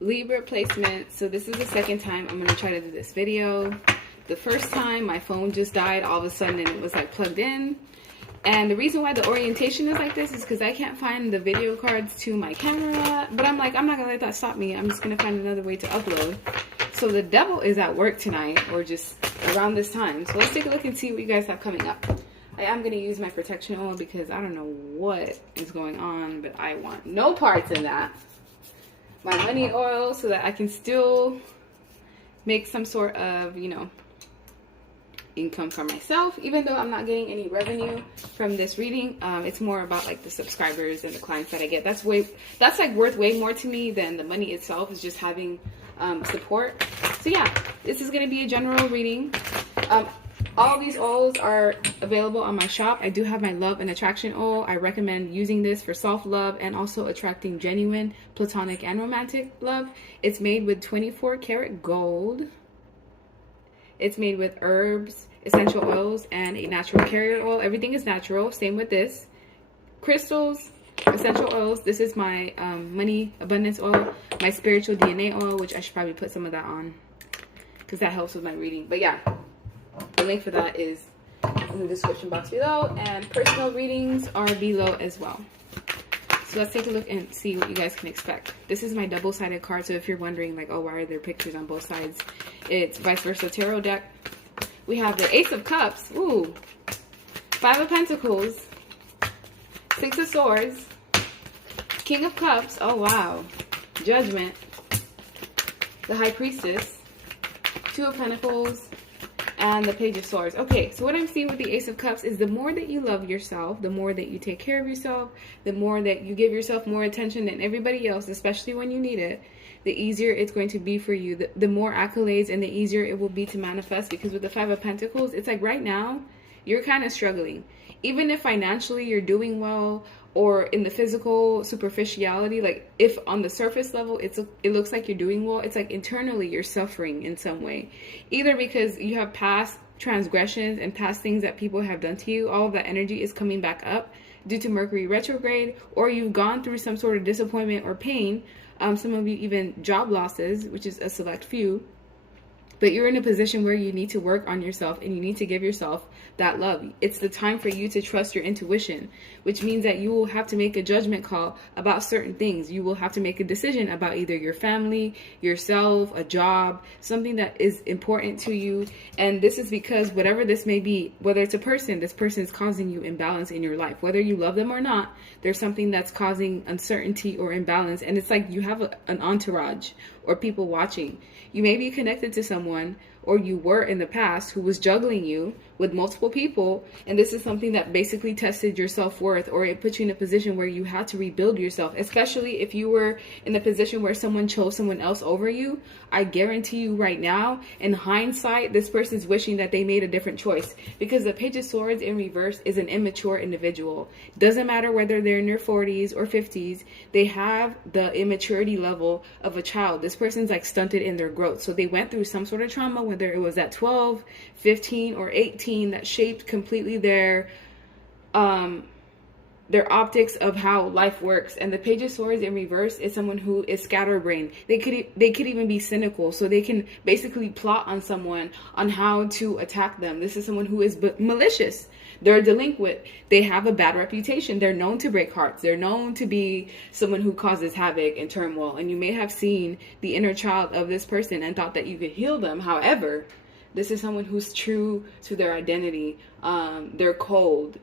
Libra placement. So this is the second time I'm going to try to do this video. The first time my phone just died all of a sudden and it was like plugged in. And the reason why the orientation is like this is because I can't find the video cards to my camera. But I'm like, I'm not going to let that stop me. I'm just going to find another way to upload. So the devil is at work tonight, or just around this time. So let's take a look and see what you guys have coming up. I am going to use my protection oil because I don't know what is going on, but I want no parts in that. My money oil so that I can still make some sort of, you know, income for myself, even though I'm not getting any revenue from this reading. It's more about like the subscribers and the clients that I get. That's like worth way more to me than the money itself, is just having support. So yeah, this is going to be a general reading. All of these oils are available on my shop. I do have my love and attraction oil. I recommend using this for self-love and also attracting genuine platonic and romantic love. It's made with 24 karat gold. It's made with herbs, essential oils, and a natural carrier oil. Everything is natural. Same with this. Crystals, essential oils. This is my money abundance oil, my spiritual DNA oil, which I should probably put some of that on because that helps with my reading. But yeah, the link for that is in the description box below, and personal readings are below as well. So let's take a look and see what you guys can expect. This is my double-sided card, so if you're wondering like, oh, why are there pictures on both sides? It's vice versa tarot deck. We have the Ace of Cups, ooh, 5 of Pentacles, 6 of Swords, King of Cups, oh wow, Judgment, the High Priestess, 2 of Pentacles, and the Page of Swords. Okay, so what I'm seeing with the Ace of Cups is the more that you love yourself, the more that you take care of yourself, the more that you give yourself more attention than everybody else, especially when you need it, the easier it's going to be for you. The more accolades and the easier it will be to manifest, because with the 5 of Pentacles, it's like right now, you're kind of struggling. Even if financially you're doing well, or in the physical superficiality, like if on the surface level it looks like you're doing well, it's like internally you're suffering in some way, either because you have past transgressions and past things that people have done to you. All of that energy is coming back up due to Mercury retrograde, or you've gone through some sort of disappointment or pain, some of you even job losses, which is a select few. But you're in a position where you need to work on yourself and you need to give yourself that love. It's the time for you to trust your intuition, which means that you will have to make a judgment call about certain things. You will have to make a decision about either your family, yourself, a job, something that is important to you. And this is because whatever this may be, whether it's a person, this person is causing you imbalance in your life. Whether you love them or not, there's something that's causing uncertainty or imbalance. And it's like you have an entourage or people watching. You may be connected to someone, or you were in the past, who was juggling you with multiple people, and this is something that basically tested your self-worth, or it put you in a position where you had to rebuild yourself, especially if you were in a position where someone chose someone else over you. I guarantee you right now, in hindsight, this person's wishing that they made a different choice, because the Page of Swords in reverse is an immature individual. Doesn't matter whether they're in their 40s or 50s, they have the immaturity level of a child. This person's like stunted in their growth, so they went through some sort of trauma, whether it was at 12, 15, or 18, that shaped completely their optics of how life works. And the Page of Swords in reverse is someone who is scatterbrained. They could even be cynical, so they can basically plot on someone on how to attack them. This is someone who is malicious. They're a delinquent. They have a bad reputation. They're known to break hearts. They're known to be someone who causes havoc and turmoil. And you may have seen the inner child of this person and thought that you could heal them. However, this is someone who's true to their identity. They're cold.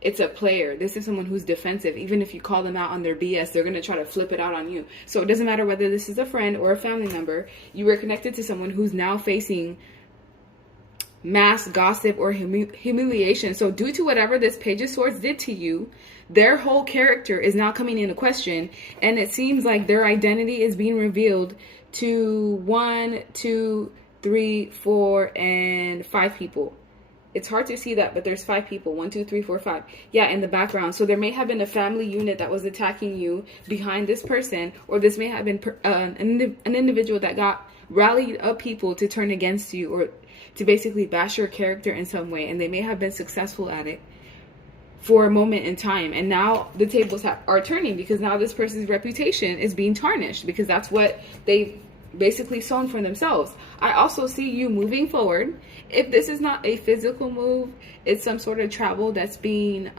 It's a player. This is someone who's defensive. Even if you call them out on their BS, they're going to try to flip it out on you. So it doesn't matter whether this is a friend or a family member. You were connected to someone who's now facing mass gossip or humiliation. So due to whatever this Page of Swords did to you, their whole character is now coming into question. And it seems like their identity is being revealed to 1, 2, 3, 4, and 5 people. It's hard to see that, but there's 5 people. 1, 2, 3, 4, 5. Yeah, in the background. So there may have been a family unit that was attacking you behind this person, or this may have been an individual that got rallied up people to turn against you, or to basically bash your character in some way, and they may have been successful at it. for a moment in time. And now the tables are turning, because now this person's reputation is being tarnished, because that's what they basically sown for themselves. I also see you moving forward. If this is not a physical move, it's some sort of travel that's being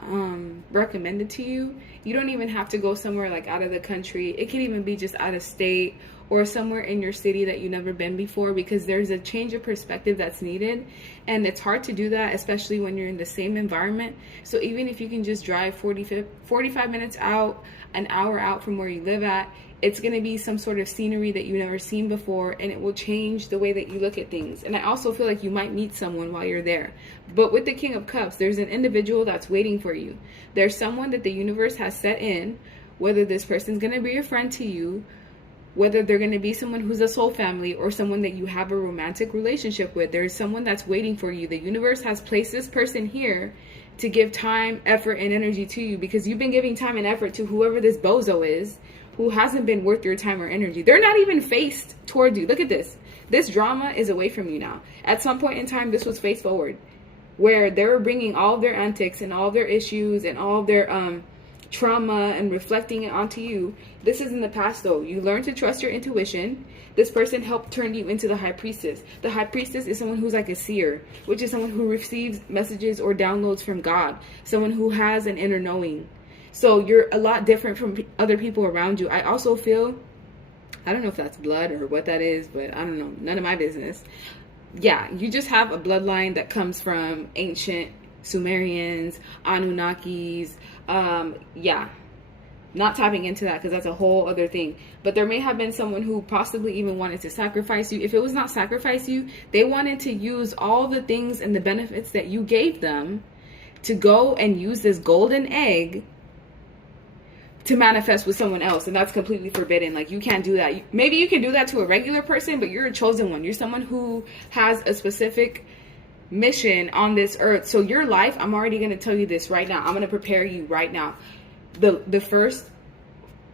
recommended to you. You don't even have to go somewhere like out of the country. It can even be just out of state or somewhere in your city that you've never been before, because there's a change of perspective that's needed. And it's hard to do that, especially when you're in the same environment. So even if you can just drive 45 minutes out, an hour out from where you live at, it's going to be some sort of scenery that you've never seen before, and it will change the way that you look at things. And I also feel like you might meet someone while you're there. But with the King of Cups, there's an individual that's waiting for you. There's someone that the universe has set in, whether this person's going to be a friend to you, whether they're going to be someone who's a soul family, or someone that you have a romantic relationship with. There's someone that's waiting for you. The universe has placed this person here to give time, effort, and energy to you, because you've been giving time and effort to whoever this bozo is, who hasn't been worth your time or energy. They're not even faced toward you. Look at this. This drama is away from you now. At some point in time, this was face forward, where they were bringing all of their antics and all of their issues and all of their trauma and reflecting it onto you. This is in the past, though. You learn to trust your intuition. This person helped turn you into the High Priestess. The High Priestess is someone who's like a seer, which is someone who receives messages or downloads from God, someone who has an inner knowing. So you're a lot different from other people around you. I also feel, I don't know if that's blood or what that is, but I don't know. None of my business. Yeah, you just have a bloodline that comes from ancient Sumerians, Anunnakis. Yeah, not tapping into that, because that's a whole other thing. But there may have been someone who possibly even wanted to sacrifice you. If it was not sacrifice you, they wanted to use all the things and the benefits that you gave them to go and use this golden egg to manifest with someone else. And that's completely forbidden. Like, you can't do that. Maybe you can do that to a regular person, but you're a chosen one. You're someone who has a specific mission on this earth. So your life, I'm already going to tell you this right now. I'm going to prepare you right now. The first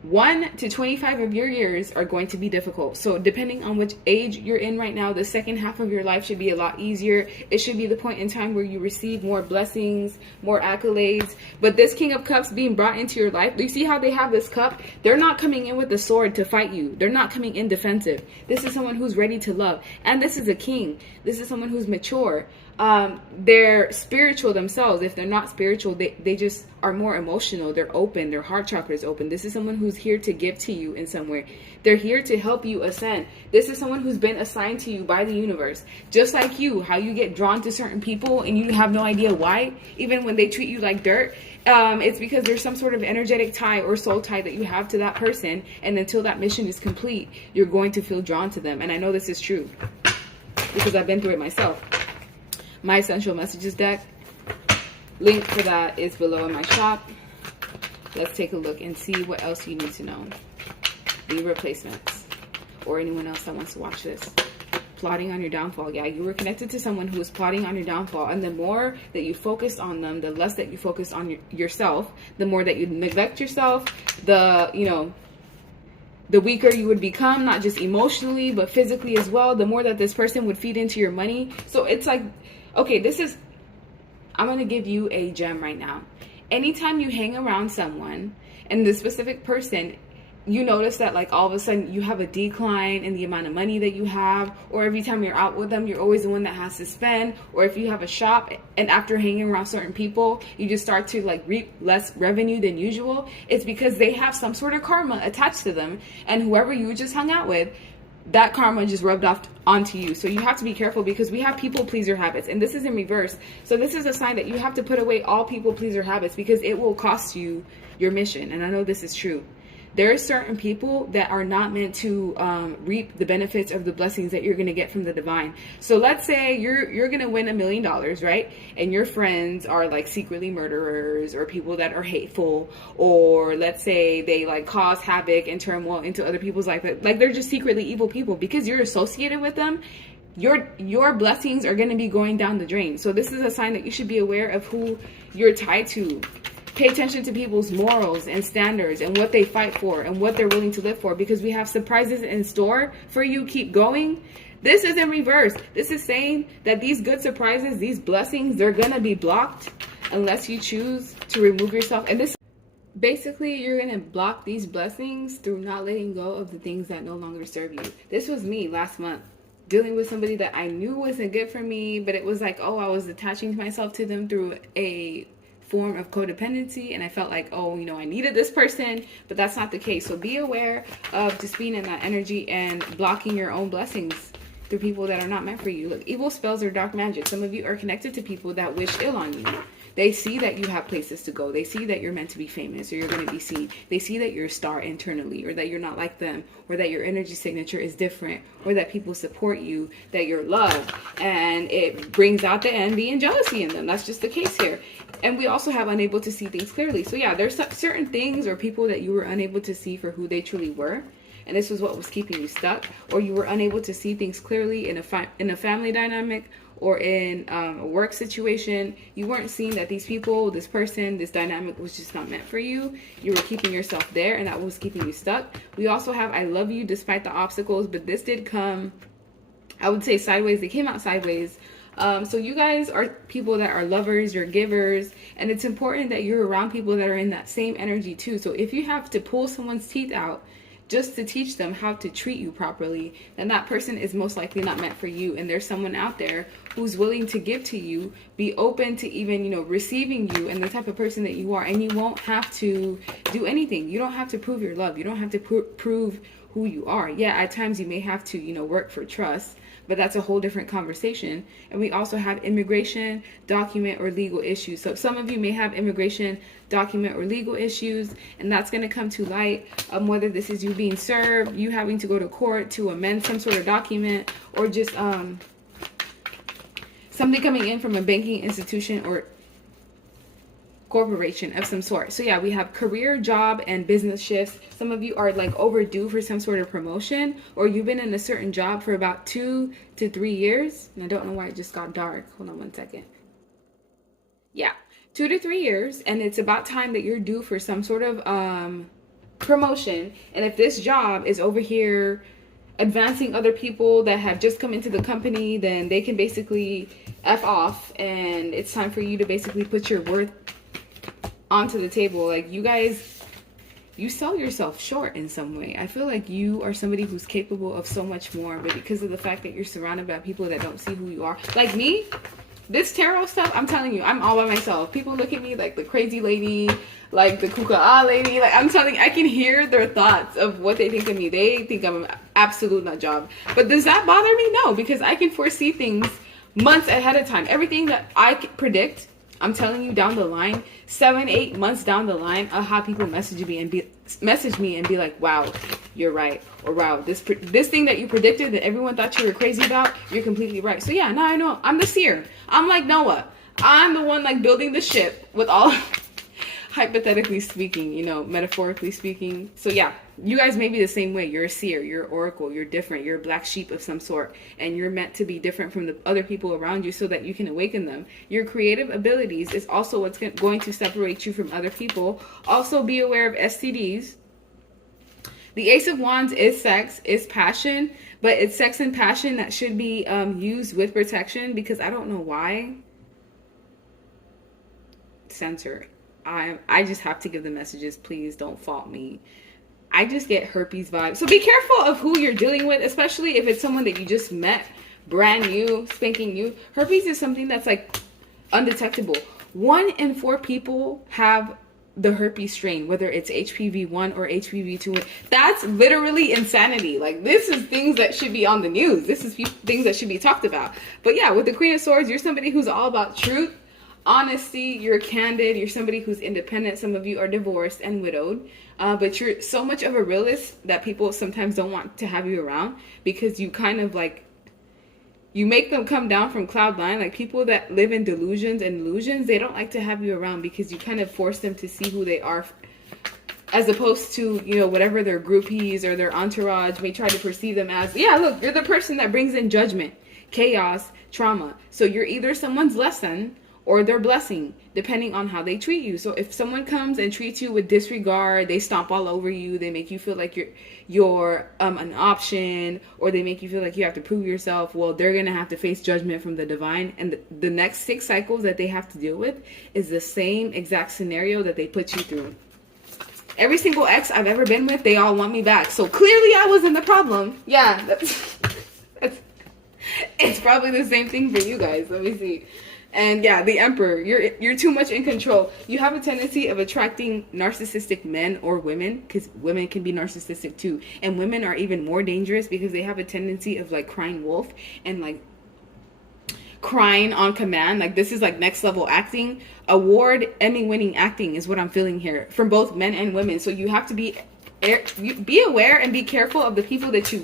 1 to 25 of your years are going to be difficult. So depending on which age you're in right now, the second half of your life should be a lot easier. It should be the point in time where you receive more blessings, more accolades. But this King of Cups being brought into your life, do you see how they have this cup? They're not coming in with a sword to fight you. They're not coming in defensive. This is someone who's ready to love. And this is a king. This is someone who's mature. They're spiritual themselves. If they're not spiritual, they just are more emotional. They're open. Their heart chakra is open. This is someone who's here to give to you in some way. They're here to help you ascend. This is someone who's been assigned to you by the universe. Just like you, how you get drawn to certain people and you have no idea why, even when they treat you like dirt. It's because there's some sort of energetic tie or soul tie that you have to that person. And until that mission is complete, you're going to feel drawn to them. And I know this is true because I've been through it myself. My Essential Messages deck, link for that is below in my shop. Let's take a look and see what else you need to know. Libra placements, or anyone else that wants to watch this. Plotting on your downfall. Yeah, you were connected to someone who is plotting on your downfall. And the more that you focus on them, the less that you focus on yourself, the more that you neglect yourself, the weaker you would become, not just emotionally, but physically as well. The more that this person would feed into your money. So it's like, okay, I'm going to give you a gem right now. Anytime you hang around someone and the specific person, you notice that like all of a sudden you have a decline in the amount of money that you have, or every time you're out with them, you're always the one that has to spend, or if you have a shop and after hanging around certain people, you just start to like reap less revenue than usual, it's because they have some sort of karma attached to them, and whoever you just hung out with, that karma just rubbed off onto you. So you have to be careful because we have people pleaser habits, and this is in reverse. So this is a sign that you have to put away all people pleaser habits because it will cost you your mission. And I know this is true. There are certain people that are not meant to reap the benefits of the blessings that you're going to get from the divine. So let's say you're going to win $1 million, right? And your friends are like secretly murderers or people that are hateful, or let's say they like cause havoc and turmoil into other people's life. Like they're just secretly evil people. Because you're associated with them, your blessings are going to be going down the drain. So this is a sign that you should be aware of who you're tied to. Pay attention to people's morals and standards and what they fight for and what they're willing to live for, because we have surprises in store for you. Keep going. This is in reverse. This is saying that these good surprises, these blessings, they're going to be blocked unless you choose to remove yourself. And this basically, you're gonna block these blessings through not letting go of the things that no longer serve you. This was me last month, dealing with somebody that I knew wasn't good for me, but it was like, oh, I was attaching myself to them through a form of codependency, and I felt like, oh, you know, I needed this person, but that's not the case. So be aware of just being in that energy and blocking your own blessings through people that are not meant for you. Look, evil spells are dark magic. Some of you are connected to people that wish ill on you. They see that you have places to go. They see that you're meant to be famous, or you're going to be seen. They see that you're a star internally, or that you're not like them, or that your energy signature is different, or that people support you, that you're loved, and it brings out the envy and jealousy in them. That's just the case here. And we also have unable to see things clearly. So yeah, there's certain things or people that you were unable to see for who they truly were, and this was what was keeping you stuck, or you were unable to see things clearly in a family dynamic, or in a work situation. You weren't seeing that these people, this person, this dynamic was just not meant for you. You were keeping yourself there, and that was keeping you stuck. We also have I love you despite the obstacles, but this did come, I would say, sideways. They came out sideways. So you guys are people that are lovers, you're givers, and it's important that you're around people that are in that same energy too. So if you have to pull someone's teeth out just to teach them how to treat you properly, then that person is most likely not meant for you. And there's someone out there who's willing to give to you, be open to even, you know, receiving you and the type of person that you are. And you won't have to do anything. You don't have to prove your love. You don't have to prove who you are. Yeah, at times you may have to, you know, work for trust, but that's a whole different conversation. And we also have immigration, document, or legal issues. So some of you may have immigration, document, or legal issues, and that's going to come to light, whether this is you being served, you having to go to court to amend some sort of document, or just something coming in from a banking institution or corporation of some sort. So yeah, we have career, job, and business shifts. Some of you are like overdue for some sort of promotion, or you've been in a certain job for about 2 to 3 years. And I don't know why it just got dark. Hold on one second. Yeah, 2 to 3 years, and it's about time that you're due for some sort of promotion. And if this job is over here advancing other people that have just come into the company, then they can basically F off, and it's time for you to basically put your worth onto the table. Like, you guys, you sell yourself short in some way. I feel like you are somebody who's capable of so much more, but because of the fact that you're surrounded by people that don't see who you are, like me, this tarot stuff, I'm telling you, I'm all by myself. People look at me like the crazy lady, like the kuka'a lady. Like, I'm telling you, I can hear their thoughts of what they think of me. They think I'm an absolute nut job. But does that bother me? No, because I can foresee things months ahead of time. Everything that I predict, I'm telling you, down the line, 7-8 months down the line, I'll have people message me and be like, wow, you're right. Or wow, this thing that you predicted that everyone thought you were crazy about, you're completely right. So yeah, now I know. I'm the seer. I'm like Noah. I'm the one like building the ship with all, hypothetically speaking, you know, metaphorically speaking. So yeah, you guys may be the same way. You're a seer, you're an oracle, you're different, you're a black sheep of some sort, and you're meant to be different from the other people around you so that you can awaken them. Your creative abilities is also what's going to separate you from other people. Also be aware of STDs. The Ace of Wands is sex, is passion, but it's sex and passion that should be used with protection, because I don't know why. Censor. I just have to give the messages. Please don't fault me. I just get herpes vibes. So be careful of who you're dealing with, especially if it's someone that you just met, brand new, spanking new. Herpes is something that's like undetectable. 1 in 4 people have the herpes strain, whether it's HPV-1 or HPV-2. That's literally insanity. Like, this is things that should be on the news. This is things that should be talked about. But yeah, with the Queen of Swords, you're somebody who's all about truth, honesty, you're candid, you're somebody who's independent. Some of you are divorced and widowed, but you're so much of a realist that people sometimes don't want to have you around, because you kind of like, you make them come down from cloud 9. Like, people that live in delusions and illusions, they don't like to have you around, because you kind of force them to see who they are, as opposed to, you know, whatever their groupies or their entourage may try to perceive them as. Yeah, look, you're the person that brings in judgment, chaos, trauma. So you're either someone's lesson, or their blessing, depending on how they treat you. So if someone comes and treats you with disregard, they stomp all over you, they make you feel like you're an option, or they make you feel like you have to prove yourself, well, they're gonna have to face judgment from the divine. And the next 6 cycles that they have to deal with is the same exact scenario that they put you through. Every single ex I've ever been with, they all want me back. So clearly I wasn't the problem. Yeah, it's probably the same thing for you guys. Let me see. And yeah, the Emperor, you're too much in control. You have a tendency of attracting narcissistic men or women, because women can be narcissistic too. And women are even more dangerous because they have a tendency of like crying wolf and like crying on command. Like this is like next level acting. Award Emmy winning acting is what I'm feeling here from both men and women. So you have to be aware and be careful of the people that you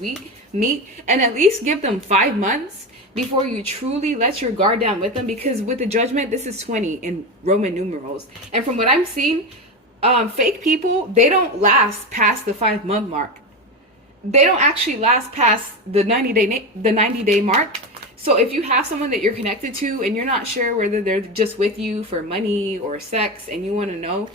meet, and at least give them 5 months before you truly let your guard down with them, because with the judgment, this is 20 in Roman numerals. And from what I'm seeing, fake people, they don't last past the 5-month mark. They don't actually last past the 90-day mark. So if you have someone that you're connected to and you're not sure whether they're just with you for money or sex and you want to know,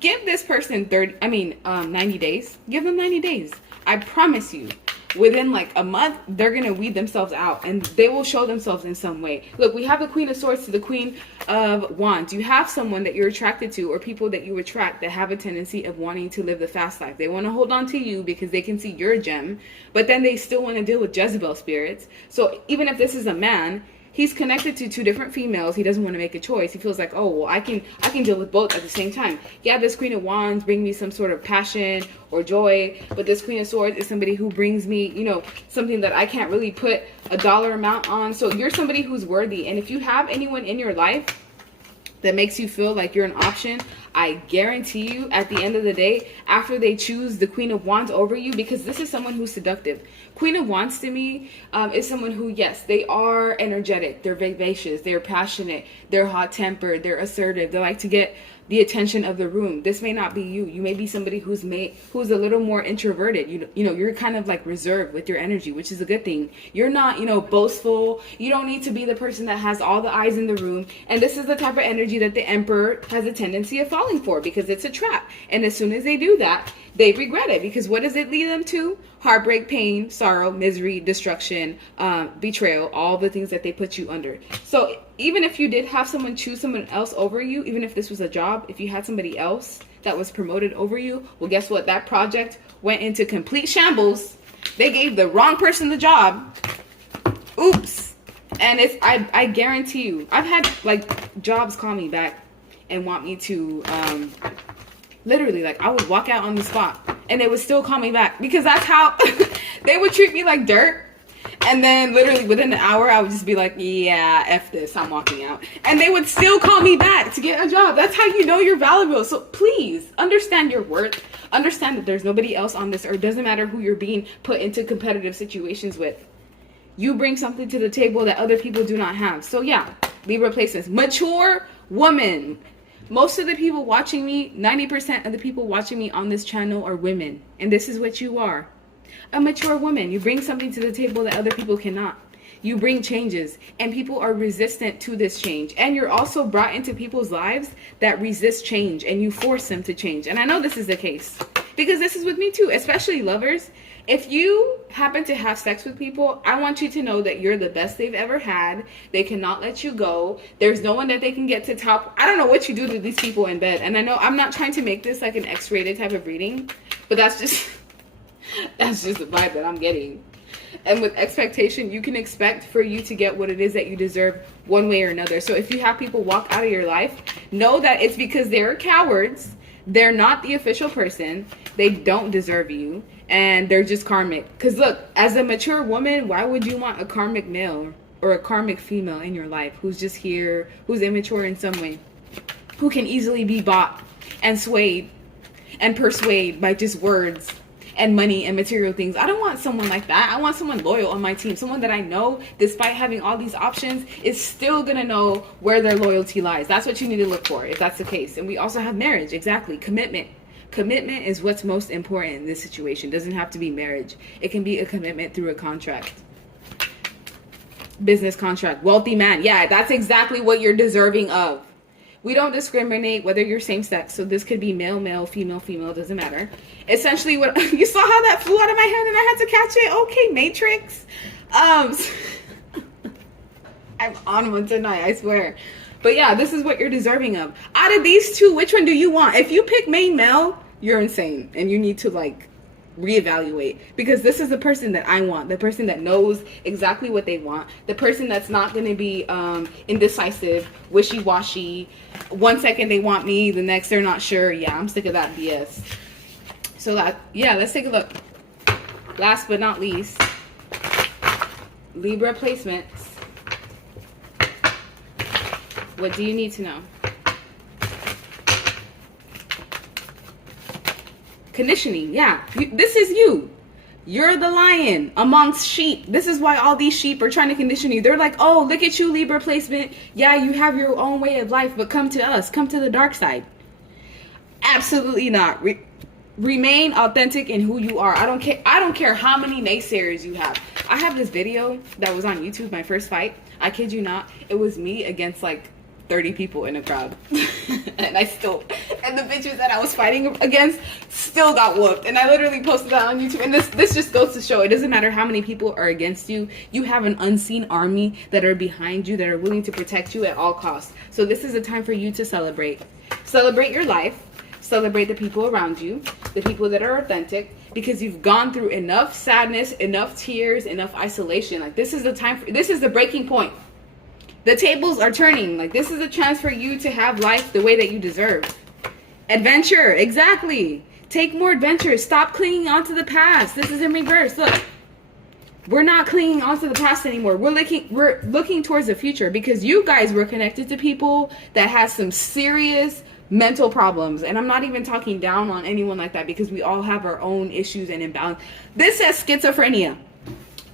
give this person 90 days. Give them 90 days. I promise you, within like a month, they're going to weed themselves out and they will show themselves in some way. Look, we have the Queen of Swords to the Queen of Wands. You have someone that you're attracted to, or people that you attract that have a tendency of wanting to live the fast life. They want to hold on to you because they can see you're a gem, but then they still want to deal with Jezebel spirits. So even if this is a man, he's connected to 2 different females. He doesn't want to make a choice. He feels like, oh, well, I can deal with both at the same time. Yeah, this Queen of Wands brings me some sort of passion or joy, but this Queen of Swords is somebody who brings me, you know, something that I can't really put a dollar amount on. So you're somebody who's worthy. And if you have anyone in your life that makes you feel like you're an option, I guarantee you at the end of the day, after they choose the Queen of Wands over you, because this is someone who's seductive. Queen of Wands to me is someone who, yes, they are energetic, they're vivacious, they're passionate, they're hot-tempered, they're assertive, they like to get the attention of the room. This may not be you. You may be somebody who's a little more introverted. You know, you're kind of like reserved with your energy, which is a good thing. You're not, you know, boastful. You don't need to be the person that has all the eyes in the room. And this is the type of energy that the Emperor has a tendency of falling for, because it's a trap. And as soon as they do that, they regret it, because what does it lead them to? Heartbreak, pain, sorrow, misery, destruction, betrayal, all the things that they put you under. So even if you did have someone choose someone else over you, even if this was a job, if you had somebody else that was promoted over you, well, guess what? That project went into complete shambles. They gave the wrong person the job. Oops. And I guarantee you, I've had like jobs call me back and want me to, literally, like, I would walk out on the spot and they would still call me back, because that's how they would treat me like dirt. And then literally within an hour, I would just be like, yeah, F this, I'm walking out. And they would still call me back to get a job. That's how you know you're valuable. So please understand your worth. Understand that there's nobody else on this earth. It doesn't matter who you're being put into competitive situations with. You bring something to the table that other people do not have. So yeah, Libra placements. Mature woman. Most of the people watching me, 90% of the people watching me on this channel are women. And this is what you are. A mature woman. You bring something to the table that other people cannot. You bring changes, and people are resistant to this change. And you're also brought into people's lives that resist change, and you force them to change. And I know this is the case, because this is with me too, especially lovers. If you happen to have sex with people, I want you to know that you're the best they've ever had. They cannot let you go. There's no one that they can get to top. I don't know what you do to these people in bed. And I know I'm not trying to make this like an X-rated type of reading, but that's just the vibe that I'm getting. And with expectation, you can expect for you to get what it is that you deserve one way or another. So if you have people walk out of your life, know that it's because they're cowards. They're not the official person. They don't deserve you. And they're just karmic. Because look, as a mature woman, why would you want a karmic male or a karmic female in your life who's just here, who's immature in some way, who can easily be bought and swayed and persuaded by just words and money and material things? I don't want someone like that. I want someone loyal on my team. Someone that I know, despite having all these options, is still going to know where their loyalty lies. That's what you need to look for if that's the case. And we also have marriage. Exactly. Commitment. Commitment is what's most important in this situation. It doesn't have to be marriage. It can be a commitment through a contract. business contract, wealthy man. Yeah, that's exactly what you're deserving of. We don't discriminate whether you're same sex. So this could be male, male, female, female, doesn't matter. Essentially, what you saw how that flew out of my hand and I had to catch it. Okay, Matrix. I'm on one tonight, I swear. But yeah, this is what you're deserving of. Out of these two, which one do you want? If you pick main male, you're insane and you need to like reevaluate, because this is the person that I want, the person that knows exactly what they want, the person that's not going to be indecisive, wishy-washy. 1 second they want me, the next they're not sure. Yeah, I'm sick of that BS. So that, yeah, let's take a look. Last but not least, Libra placements. What do you need to know? Conditioning, yeah. This is you. You're the lion amongst sheep. This is why all these sheep are trying to condition you. They're like, oh, look at you, Libra placement. Yeah, you have your own way of life, but come to us. Come to the dark side. Absolutely not. Remain authentic in who you are. I don't care how many naysayers you have. I have this video that was on YouTube, my first fight. I kid you not. It was me against like 30 people in a crowd. and the bitches that I was fighting against still got whooped. And I literally posted that on YouTube. And this just goes to show, it doesn't matter how many people are against you. You have an unseen army that are behind you, that are willing to protect you at all costs. So this is a time for you to celebrate. Celebrate your life. Celebrate the people around you, the people that are authentic, because you've gone through enough sadness, enough tears, enough isolation. Like this is the time this is the breaking point. The tables are turning. Like this is a chance for you to have life the way that you deserve. Adventure, exactly. Take more adventures. Stop clinging onto the past. This is in reverse. Look, we're not clinging onto the past anymore. We're looking towards the future, because you guys were connected to people that has some serious mental problems. And I'm not even talking down on anyone like that, because we all have our own issues and imbalance. This says schizophrenia.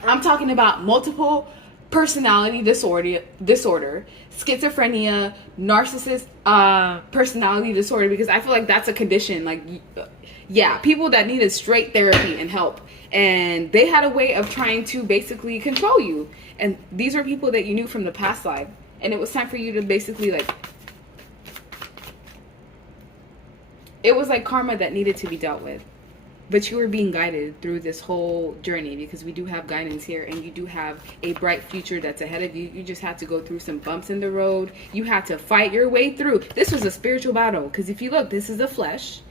I'm talking about multiple personality disorder, schizophrenia, narcissist personality disorder, because I feel like that's a condition. Like, yeah, people that needed straight therapy and help, and they had a way of trying to basically control you. And these are people that you knew from the past life, and it was time for you to basically like, it was like karma that needed to be dealt with. But you were being guided through this whole journey, because we do have guidance here, and you do have a bright future that's ahead of you. You just had to go through some bumps in the road. You had to fight your way through. This was a spiritual battle, because if you look, this is the flesh.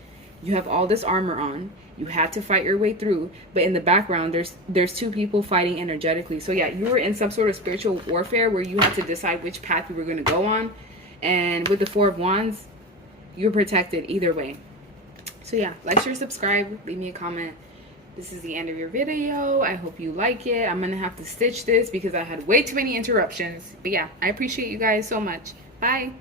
You have all this armor on. You had to fight your way through. But in the background, there's two people fighting energetically. So yeah, you were in some sort of spiritual warfare where you had to decide which path you were going to go on. And with the Four of Wands, you're protected either way. So yeah, like, share, subscribe, leave me a comment. This is the end of your video. I hope you like it. I'm gonna have to stitch this because I had way too many interruptions. But yeah, I appreciate you guys so much. Bye.